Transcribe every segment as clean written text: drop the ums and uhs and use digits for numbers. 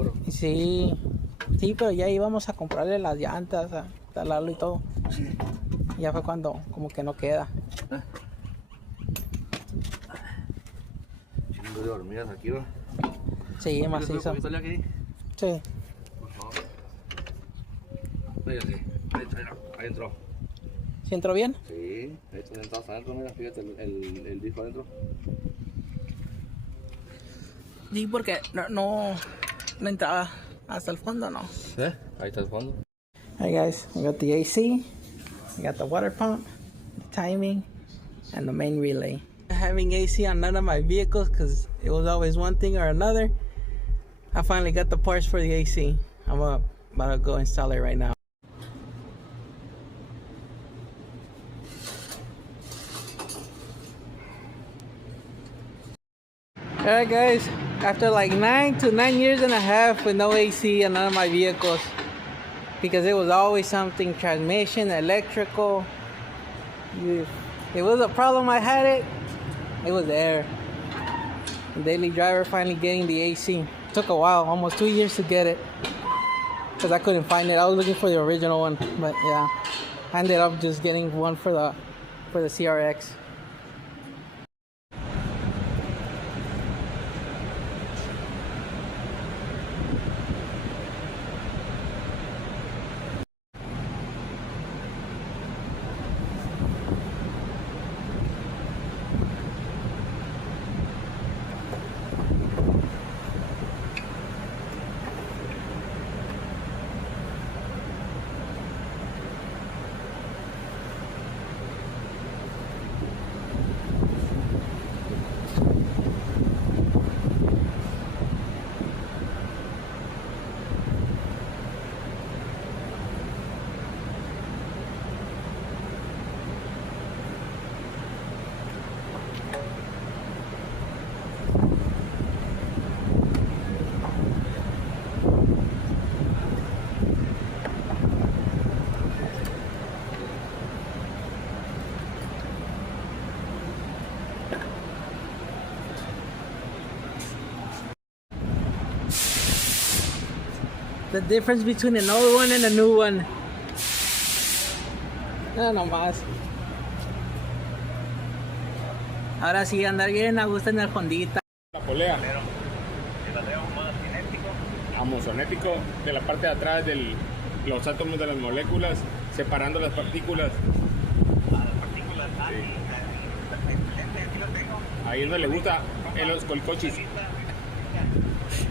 seguro. Sí, sí, pero ya íbamos a comprarle las llantas, a instalarlo y todo. Sí. Ya fue cuando como que no queda. Chingo de hormigas aquí, ¿va? Sí, macizo. ¿Sale aquí? Sí. Por favor. Fíjate, ahí entró. ¿Sí entró bien? Sí, ahí está adentro, mira, fíjate el disco adentro. Sí, porque no entraba hasta el fondo, no. Ahí está el fondo. Hi guys, we got the AC, we got the water pump, the timing, and the main relay. Having AC on none of my vehicles because it was always one thing or another. I finally got the parts for the AC. I'm about to go install it right now. Alright guys, after like 9 to 9 years and a half with no AC on none of my vehicles, because it was always something transmission, electrical. If it was a problem, I had it was there. The daily driver finally getting the AC. Took a while, almost 2 years to get it, because I couldn't find it. I was looking for the original one, but yeah, I ended up just getting one for the CRX. The difference between an old one and a new one. No más. Ahora sí, andar bien a gusto en el fondita. La polea. Amosonético de la parte de atrás de los átomos de las moléculas, separando las partículas. Sí. Ahí es donde le gusta los colcochis.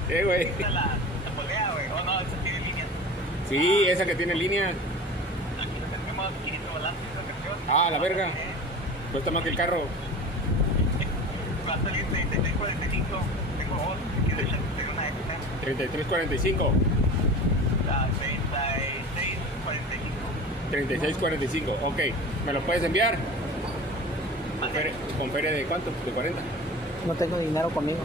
Güey. Sí, esa que tiene línea. Ah, la verga. Cuesta más que el carro. Va a salir 33.45. Tengo dos. Si quieres, tengo una extra. 33.45. 36.45. Ok. ¿Me lo puedes enviar? ¿Con feria de cuánto? ¿De 40? No tengo dinero conmigo.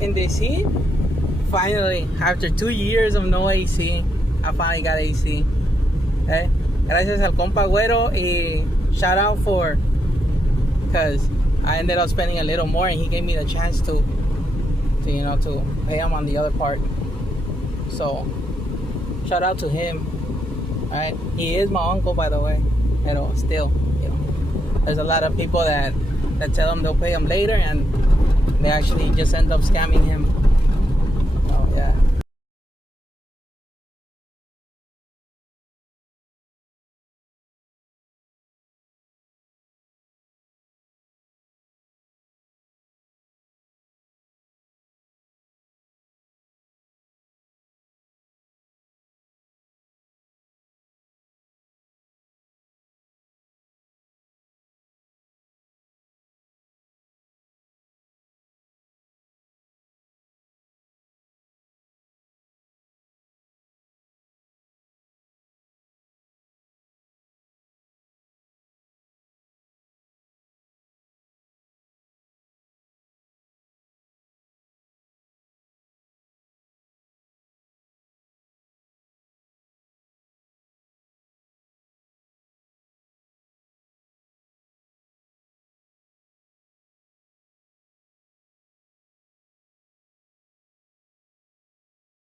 in DC, finally, after 2 years of no AC, I finally got AC. Okay? Gracias al compa Güero, y shout out for, because I ended up spending a little more and he gave me the chance to pay him on the other part. So, shout out to him. Alright, he is my uncle, by the way. Pero still, there's a lot of people that tell him they'll pay him later and they actually just end up scamming him. Oh yeah.